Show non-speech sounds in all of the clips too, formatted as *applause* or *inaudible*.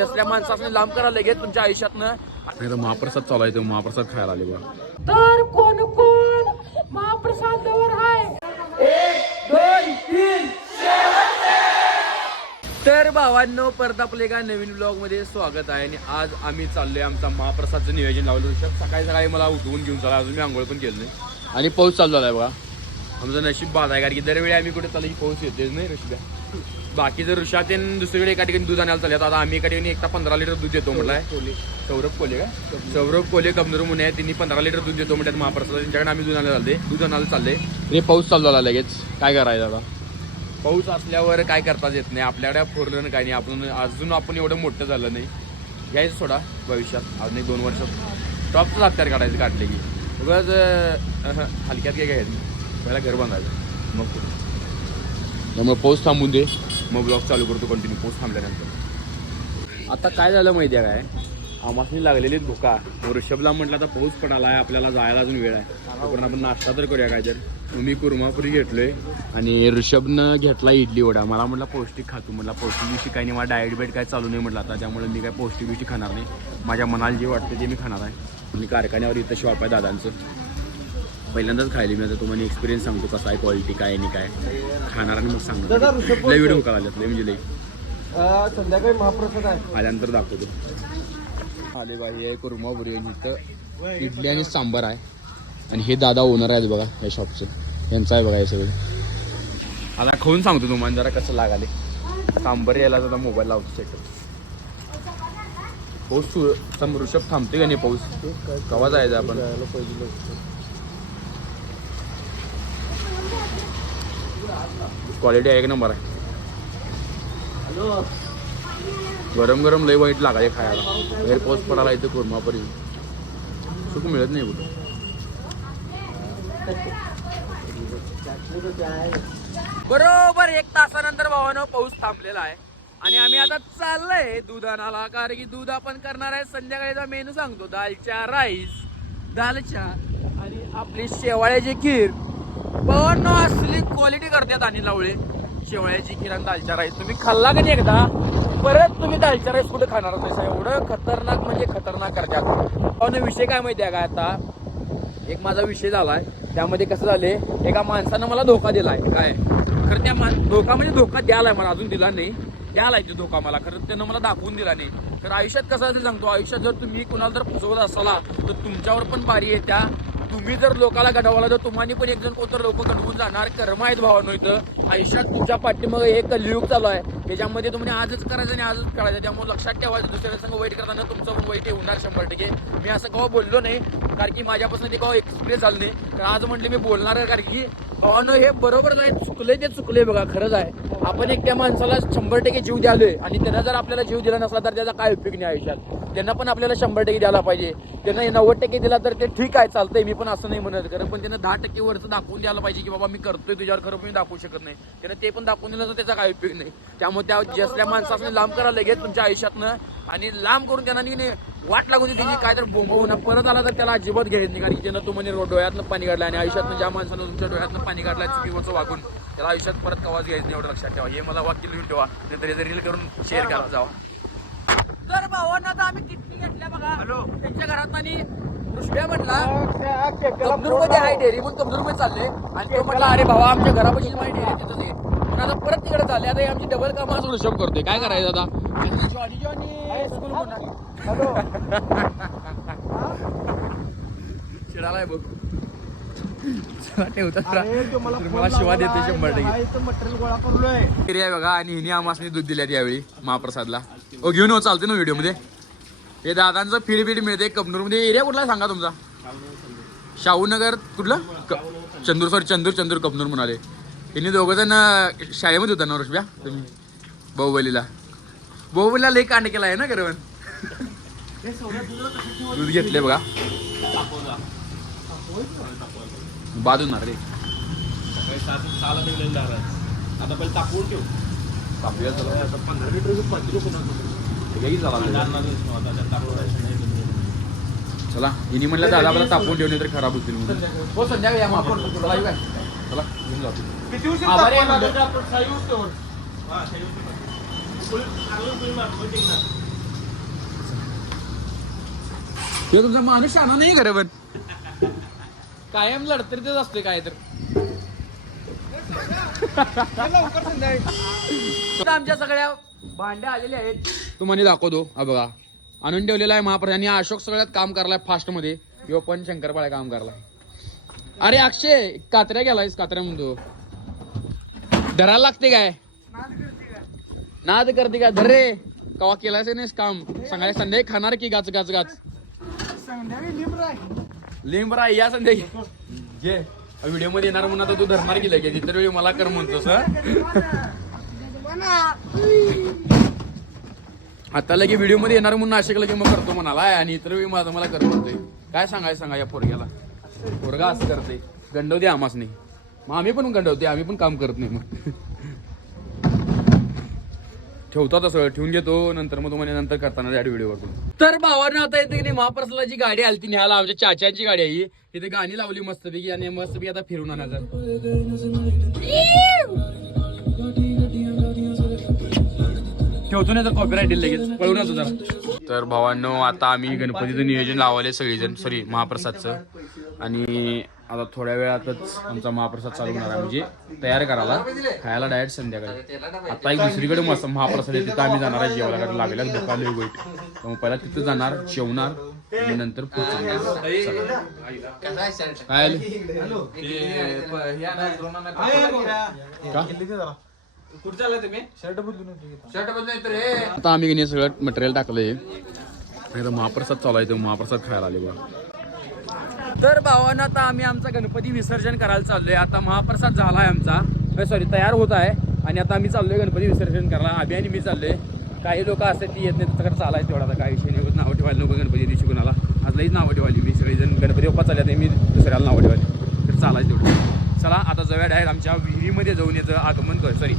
असल्या माणसाने लांब करा लगेच तुमच्या आयुष्यातनं. तर महाप्रसाद चालू आहे तो महाप्रसाद खायला आले बघा. तर कोण कोण? महाप्रसादावर आहे तर भावांनो परत आपल्या एका नवीन ब्लॉगमध्ये स्वागत आहे. आणि आज आम्ही चाललोय आमचा महाप्रसादचं नियोजन लावलं होतं. सकाळी सकाळी मला उठवून घेऊन चला. अजून मी आंघोळ पण केलं नाही. आणि पाऊस चालू झालाय बघा. आमचं नशीब बाद आहे कारण की दरवेळी आम्ही कुठे चालू पाऊस येतेच नाही ऋषभ्या बाकी जर ऋषा ते दुसरीकडे एका ठिकाणी दूध आणायला चालले आता आम्ही एका ठिकाणी एकटा पंधरा लिटर दूध देतो म्हटलंय. सौरभ कोले का? सौरभ. कोले कमनूर मुने आहे त्यांनी पंधरा लिटर दूध देतो म्हणतात महाप्रसाद. त्यांच्याकडे आम्ही दूध आणायला चालले दूध आणायला चालले रे पाऊस चालू झाला लगेच. काय करायचं आता? पाऊस असल्यावर काय करताच येत नाही. आपल्याकडे फोरलं काही नाही. आपण अजून आपण एवढं मोठं झालं नाही. घ्यायचं सोडा भविष्यात. अजून एक दोन वर्षात टॉपचं हत्यार काढायचं काढले की. उगाच हलक्यात काय घ्यायचं. पहिला घर बांधायचं. मग पुढे. त्यामुळे पाऊस थांबून दे. मग ब्लॉग चालू करतो कंटिन्यू पाऊस थांबल्यानंतर. आता काय झालं माहिती आहे काय? आमासनी लागलेली धोका ऋषभला म्हटलं आता पाऊस पडाला आहे आपल्याला जायला अजून वेळ आहे. तोपर्यंत आपण नाश्ता तर करूया काय तर. मी कुर्मापुरी घेतलोय आणि ऋषभनं घेतला इडली वडा. मला म्हटलं पौष्टिक खातो म्हटलं पौष्टिक दिवशी काही नाही मला डाएट बेट काय चालू नाही म्हटलं आता. त्यामुळे मी काय पौष्टिक दिवशी खाणार नाही. माझ्या मनाला जे वाटतं ते मी खाणार आहे. मी कारखान्यावर इथं शॉप आहे दादांचं. पहिल्यांदाच खायली मी आता तुम्हाला एक्सपिरियन्स सांगतो कसा आहे क्वालिटी काय आणि काय. खाणार आणि मग सांगतो. लय व्हिडिओ कळाले लय म्हणजे लई संध्याकाळी महाप्रसाद आहे. आल्यानंतर दाखवतो. आले बाई आहे कुर्मापुरी आणि इथं इडली आणि सांबार आहे. आणि हे दादा ओनर आहेत बघा या शॉपचे यांचं आहे बघा हे सगळं. आता खाऊन सांगतो तुम्हाला जरा कसं लागाले. सांबार यायला जरा मोबाईल लावतो चेक पाऊस सम ऋषभ थांबते का नाही पाऊस? कवा जायचं आपण क्वालिटी एक नंबर आहे. गरम गरम लय वाईट लागाय खायला. बाहेर पाऊस पडायला इथं कुर्मापरी सुख मिळत नाही कुठं. बरोबर एक तासानंतर भावानं पाऊस थांबलेला आहे. आणि आम्ही आता चाललंय दुधानाला कारण की दूध आपण करणार आहे. संध्याकाळीचा मेनू सांगतो दालच्या राईस दालच्या आणि आपली शेवाळ्याची खीर. पण असली क्वालिटी करतात आणि लावळे. शेवळ्याची किरण दालचा दालच्या राईस तुम्ही खाल्ला का नाही एकदा? परत तुम्ही दालच्या राईस कुठे खाणार तसं एवढं खतरनाक म्हणजे खतरनाक करतात. पण विषय काय माहिती आहे का आता? एक माझा विषय झालाय. त्यामध्ये कसं झाले? एका माणसानं मला धोका दिलाय. काय? खरं त्या मान धोका म्हणजे धोका द्यालाय मला. अजून दिला नाही. द्यालाय तो धोका मला. खरं त्यानं मला दाखवून दिला नाही. तर आयुष्यात कसं असेल सांगतो. आयुष्यात जर तुम्ही कुणाला जर फसवत असाला तर तुमच्यावर पण बारी येत्या. तुम्ही जर लोकाला घडवला तर तुम्हाला पण एक जण कोणतं लोक घडवून जाणार? कर्म आहेत भावानो इथं. आयुष्यात तुमच्या पाठीमागे हे कलियुग चालू आहे. त्याच्यामध्ये तुम्ही आजच करायचं आणि आजच करायचं त्यामुळे लक्षात ठेवायचं. दुसऱ्या संघ वाईट करताना तुमचं पण वाईट होणार शंभर टक्के. मी असं केव्हा बोललो नाही कारण की माझ्यापासून ते केव्हा एक्सपिरियन्स झालं नाही. तर आज म्हटले मी बोलणार आहे कारण की भावानो हे बरोबर नाही. चुकले ते चुकले बघा खरंच आहे. आपण एक त्या माणसाला शंभर टक्के जीव द्यालोय आणि त्यांना जर आपल्याला जीव दिला नसला तर त्याचा काय उपयोग नाही आयुष्यात? त्यांना पण आपल्याला शंभर टक्के द्यायला पाहिजे. त्यांना नव्वद टक्के दिला तर ते ठीक आहे चालतंय. मी पण असं नाही म्हणत. कारण पण त्यांना दहा टक्के वरचं दाखवून द्यायला पाहिजे की बाबा मी करतोय तुझ्यावर खरं पण मी दाखवू शकत नाही. त्यांना ते पण दाखवून दिलं तर त्याचा काय उपयोग नाही. त्यामुळे त्या जसल्या असल्या माणसाने लांब करायला लगेच तुमच्या आयुष्यातनं आणि लांब करून त्यांना वाट लागून देते की काय तर बोंबवून परत आला तर त्याला अजिबात घ्यायचं नाही. कारण की त्यांना तुम्ही डोळ्यातनं पाणी काढलं आणि आयुष्यातनं ज्या माणसानं तुमच्या डोळ्यातनं पाणी काढलं चुकीवरचं वागून. त्याला आयुष्यात परत कवाच घ्यायचं नाही एवढं लक्षात ठेवा. हे मला वाक्य लिहून ठेवा. नाहीतर रील करून शेअर करा. जावा. तर भावांना आता आम्ही किटली घेतल्या बघा. त्यांच्या घरात आणि रुशब्या म्हटला कमजूरमध्ये आहे डेअरी म्हणून कमजूरमध्ये चालले आणि तो म्हटला अरे भावा आमच्या घरापाशी माझी डेअरी तिथंच आहे. पण आता परत तिकडे चालले. आता हे आमची डबल काम आज ऋषभ करतोय. काय करायचं आता? जॉनी जॉनी स्कूल बघ ठेवतो जरा. तर मला शिवा देते शंभर टक्के. बघा आणि हिने आमासनी दूध दिल्यात यावेळी महाप्रसादला. ओ घेऊन हो चालते ना व्हिडिओमध्ये हे दादांचं फिरी फिरी मिळते कबनूरमध्ये एरिया कुठला सांगा तुमचा. शाहूनगर कुठलं? चंदूर सॉरी चंदूर चंदूर कबनूर म्हणाले. हिने दोघं जण शाळेमध्ये होता ना ऋषभ्या तुम्ही? बाहुबलीला. बाहुबलीला लई कांड केला आहे ना करवण दूध घेतले बघा. बाजून ना रे. आता पहिले तापवून ठेव. तापूया चला. आता पंधरा लिटर. चला हिनी म्हणलं दादा आपल्याला तापून ठेवणे तर खराब होतील म्हणून. हो संध्याकाळी या मग आपण. चला घेऊन जातो किती उशीर आभारी आहे. आपण उठतो. हा, उठतो. तुमचा माणूस शाना नाही खरं पण. कायम लढतरीतच असते काय तर. *laughs* आमच्या सगळ्या भांड्या आलेल्या आहेत. तुम्हाला दाखवतो हा बघा. आणून ठेवलेला आहे महाप्रसाद. आणि अशोक सगळ्यात काम करलाय फास्टमध्ये किंवा पण शंकरपाळ्या काम करलाय. अरे अक्षय कात्र्या गेलायस कात्र्या म्हणतो. धरायला लागते काय? नाद करते काय धर रे. कवा केलायच नाहीस काम? संध्याकाळी संध्याकाळी खाणार की गाच गाच गाच? लिंबरा या संध्या जे व्हिडिओमध्ये येणार म्हणून आता तू धरणार की लगेच इतर वेळी मला कर म्हणतोस आता लगे व्हिडिओमध्ये येणार म्हणून नाशिक लगे मग करतो म्हणाला आणि इतर वेळी माझा मला कर म्हणतोय. काय सांगाय सांगा या पोरग्याला? पोरगा असं करते गंडवते आम्हाच नाही मग आम्ही पण गंडवते आम्ही पण काम करत नाही मग. ठेवतो तसं ठेवून घेतो नंतर मग तुम्हाला नंतर करताना व्हिडिओ करतो तर भावानं आता येते की नाही महाप्रसादला जी गाडी आली ती न्यायला आमच्या चाचाची गाडी आहे ही. तिथे गाणी लावली मस्तपैकी आणि मस्तपैकी आता फिरून ठेवतो नाही तर कॉपीराईट दिलं लगेच. पळून जरा तर भावांनो आता आम्ही गणपतीचं नियोजन लावले सगळेजण सॉरी महाप्रसादचं. आणि आता थोड्या वेळातच आमचा महाप्रसाद चालू होणार आहे. म्हणजे तयार करायला खायला डायरेक्ट संध्याकाळी. आता एक दुसरीकडे मस्त महाप्रसाद आहे तिथं आम्ही जाणार आहे जेवायला कारण लागेल दुकान वाईट. मग पहिला तिथं जाणार जेवणार आणि नंतर पुढचं काय आलं? का? आता आम्ही सगळं मटेरियल टाकलंय. महाप्रसाद चालू आहे तो महाप्रसाद खायला आले बघा. तर भावानं आता आम्ही आमचा गणपती विसर्जन करायला चाललोय. आता महाप्रसाद झालाय आमचा. सॉरी तयार होत आहे. आणि आता आम्ही चाललोय गणपती विसर्जन करायला. अभि आणि मी चाललोय. काही लोक असतात ती येत नाही तर चालायचं तेवढा. आता काही विषय नाही होत. नावं ठेवायला नको गणपती दिवशी कुणाला. आज लईच नावं ठेवाली मी सगळेजण गणपती बाप्पा चालले आहे मी दुसऱ्याला नावं ठेवाली तर चालायचं तेवढं. चला आता जवळ डायरेक्ट आमच्या विहिरीमध्ये जाऊन याचं आगमन कर सॉरी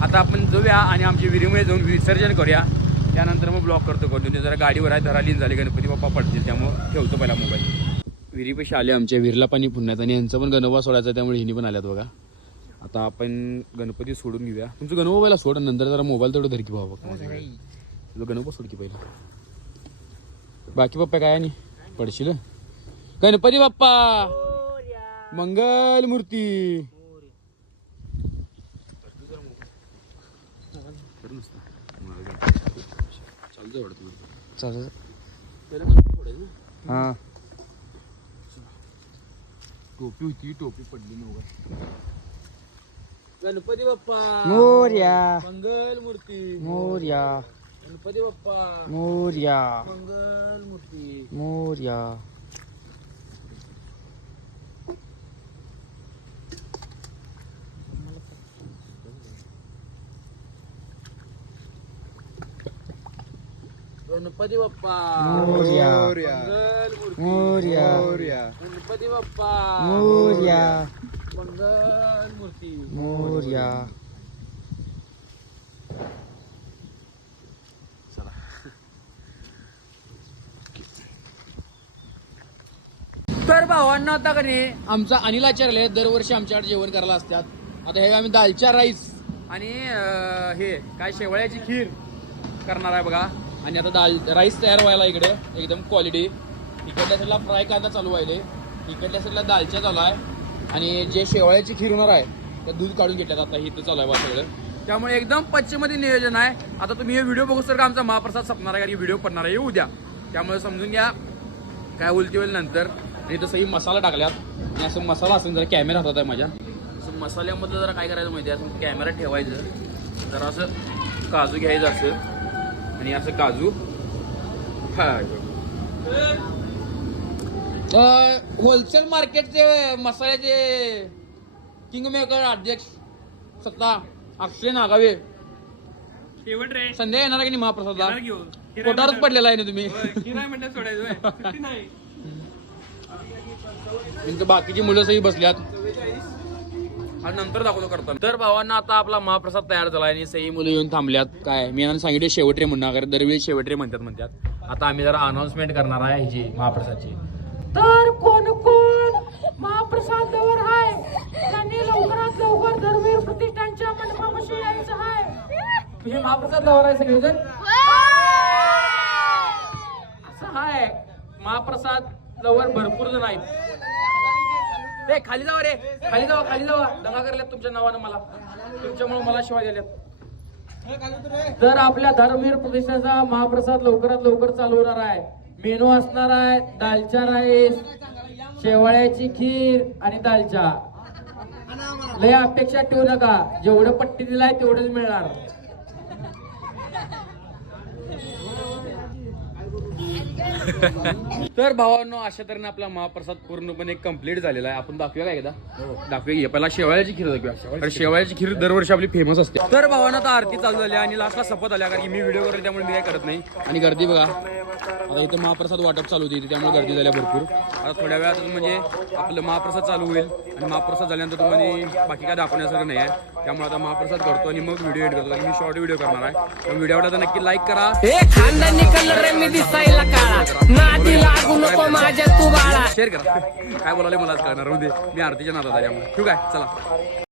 आता आपण जाऊया आणि आमच्या विहिरीमध्ये जाऊन विसर्जन करूया. त्यानंतर मग ब्लॉक करतो. कंटिन्यू जरा गाडीवर आहे धरालीन झाली गणपती बाप्पा पडतील. त्यामुळं ठेवतो पहिला मोबाईल विहिरीपाशी आले आमच्या विहिरीला पाणी पुण्यात आणि यांचं पण गणोबा सोडायचं आहे, त्यामुळे हिनी पण आल्यात बघा. आता आपण गणपती सोडून घेऊया. तुमचं गणोबा पहिला सोड नंतर जरा मोबाईल तेवढं धरकी व्हावं तुला गणोबा सोड की पहिला. बाकी पप्पा काय आणि? पडशील? गणपती बाप्पा! मंगल मूर्ती! चालतं हा. टोपी होती टोपी पडली नव्हती. गणपती बाप्पा! मोर्या. मंगल मूर्ती मोर्या. गणपती बाप्पा! मोर्या. मंगल मूर्ती मोर्या. गणपती बाप्पा! मोर्या. मंगल मूर्ती मोर्या. गणपती बाप्पा. मोर्या. मंगल मूर्ती मोर्या तर भावांना आता का नाही आमचा अनिल आचार्य दरवर्षी आमच्याकडे जेवण करायला असतात. आता हे आम्ही दालच्या राईस आणि अं, हे काय शेवळ्याची खीर करणार आहे बघा. आणि आता दाल राईस तयार व्हायला इकडे एकदम क्वालिटी. इकडल्या साईडला फ्राय कांदा चालू व्हायले. इकडल्या साईडला दालच्या चालू आहे. आणि जे शेवळ्याची खीर होणार आहे त्या दूध काढून घेतल्यात आता इथं चालू आहे बा सगळं. त्यामुळे एकदम पश्चिममध्ये नियोजन आहे. आता तुम्ही हे व्हिडिओ बघू सर का आमचा महाप्रसाद सपणार आहे कारण व्हिडिओ पडणार आहे येऊ द्या. त्यामुळे समजून घ्या काय उलटी होईल नंतर. आणि तसंही मसाला टाकल्यात. आणि असं मसाला असेल जरा कॅमेरा हातात आहे माझ्या. असं मसाल्यामधलं जरा काय करायचं माहिती आहे? असं कॅमेरा ठेवायचं. जरा असं काजू घ्यायचं असं. आणि असं काजू होलसेल मार्केटचे मसाल्याचे किंग मेकर अध्यक्ष सत्ता अक्षय नागावे. शेवट रे. संध्या येणार आहे की नाही महाप्रसादला घेऊ पोटावरच पडलेला आहे ना तुम्ही? बाकीची मुलं सही बसल्यात. आणि नंतर दाखवतो करतो तर भावांना आता आपला महाप्रसाद तयार झाला आणि सही मुलं येऊन थांबल्यात. काय? मी यांना सांगितले शेवटरे म्हणणार दरवेळी शेवटरे म्हणतात म्हणतात. आता आम्ही जरा अनाउन्समेंट करणार आहे ह्याची महाप्रसादची. तर कोण कोण? महाप्रसादावर आहे त्यांनी लवकरात लवकर धर्मवीर प्रतिष्ठानच्या मंडपापाशी यायचं आहे तुम्ही महाप्रसाद आहे सगळेजण असं हाय. महाप्रसाद लवर भरपूर जण आहेत. ए खाली जावा रे. खाली जावा खाली जावा. दंगा करल्यात तुमच्या नावानं मला. तुमच्यामुळे मला शिवाय दिल्यात. तर आपल्या धर्मवीर प्रतिष्ठानचा महाप्रसाद लवकरात लवकर चालू होणार आहे. मेनू असणार आहे दालचा राईस शेवाळ्याची खीर आणि दालचा. लय अपेक्षा ठेवू नका. जेवढं पट्टी दिलाय तेवढंच मिळणार. तर भावांनो अशा तऱ्हेने आपला महाप्रसाद पूर्णपणे कंप्लीट झालेला आहे. आपण दाखवूया का एकदा? दाखवूया की. पहिला शेवाळ्याची खीर दाखवूया. कारण शेवाळ्याची खीर दरवर्षी आपली फेमस असते. तर भावांना आता आरती चालू झाली आणि लास्टला सपत आल्या कारण की मी व्हिडिओ करतो त्यामुळे मी काय करत नाही. आणि गर्दी बघा. आता इथं महाप्रसाद वाटप चालू होती त्यामुळे गर्दी झाल्या भरपूर. आता थोड्या वेळात म्हणजे आपलं महाप्रसाद चालू होईल. आणि महाप्रसाद झाल्यानंतर तुम्हाला बाकी काय दाखवण्यासारखं नाही आहे. त्यामुळे आता महाप्रसाद करतो आणि मग व्हिडिओ एड करतो. मी शॉर्ट व्हिडिओ करणार आहे. व्हिडिओ आवडला तर नक्की लाईक करा. शेअर करा. काय बोलावले मलाच कळणार. म्हणजे मी आरतीच्या नादात आहे त्यामुळे. ठीक आहे चला.